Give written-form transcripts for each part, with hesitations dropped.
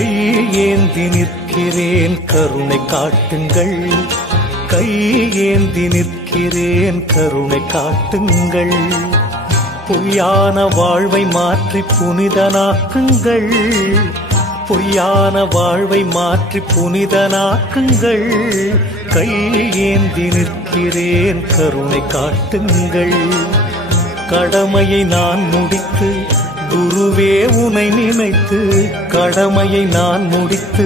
கையேந்தி நிற்கிறேன் கருணை காட்டுங்கள். கையேந்தி நிற்கிறேன் கருணை காட்டுங்கள். பொய்யான வாழ்வை மாற்றி புனிதனாக்குங்கள். பொய்யான வாழ்வை மாற்றி புனிதனாக்குங்கள். கையேந்தி நிற்கிறேன் கருணை காட்டுங்கள். கடமையை நான் முடித்து குருவே உனை நினைத்து, கடமையை நான் முடித்து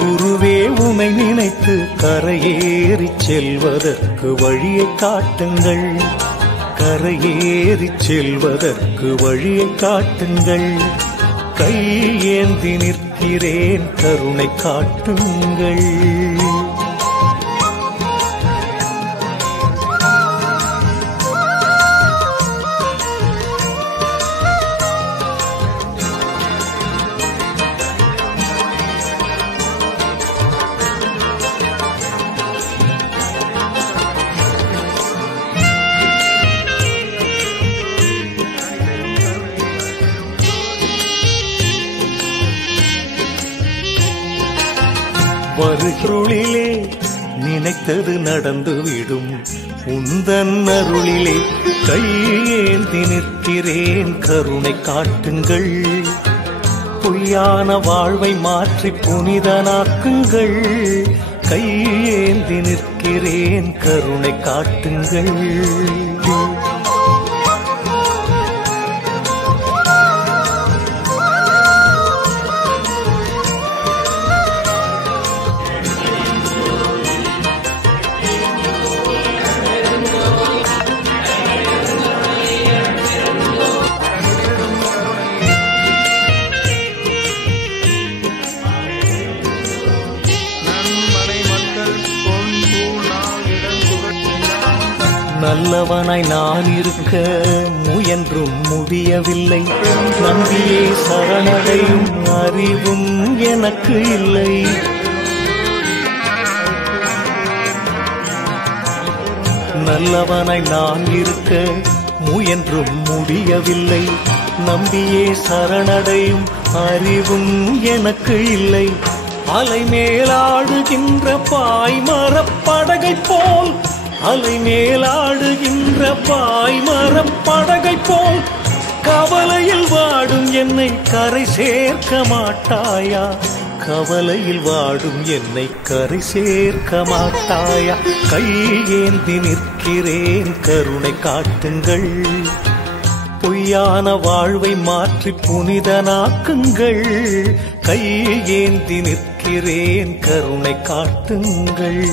குருவே உனை நினைத்து கரையேறி செல்வதற்கு வழியை காட்டுங்கள். கரையேறி செல்வதற்கு வழியை காட்டுங்கள். கையேந்தி நிற்கிறேன் கருணை காட்டுங்கள். வருகிருளிலே நினைத்தது நடந்துவிடும். உந்தன் அருளிலே கையேந்தி நிற்கிறேன் கருணை காட்டுங்கள். பொய்யான வாழ்வை மாற்றி புனிதனாக்குங்கள். கையேந்தி நிற்கிறேன் கருணை காட்டுங்கள். நல்லவனாய் நான் இருக்க முயன்றும் முடியவில்லை. நம்பியே சரணடையும் அறிவும் எனக்கு இல்லை. நல்லவனாய் நான் இருக்க முயன்றும் முடியவில்லை. நம்பியே சரணடையும் அறிவும் எனக்கு இல்லை. அலை மேலாடுகின்ற பாய்மரப்படகை போல், அலை மேலாடுகின்ற பாய்மரப்படகை போல் கவலையில் வாடும் என்னை கரை சேர்க்க மாட்டாயா? கவலையில் வாடும் என்னை கரை சேர்க்க மாட்டாயா? கையேந்தி நிற்கிறேன் கருணை காட்டுங்கள். பொய்யான வாழ்வை மாற்றி புனிதனாக்குங்கள். கையேந்தி நிற்கிறேன் கருணை காட்டுங்கள்.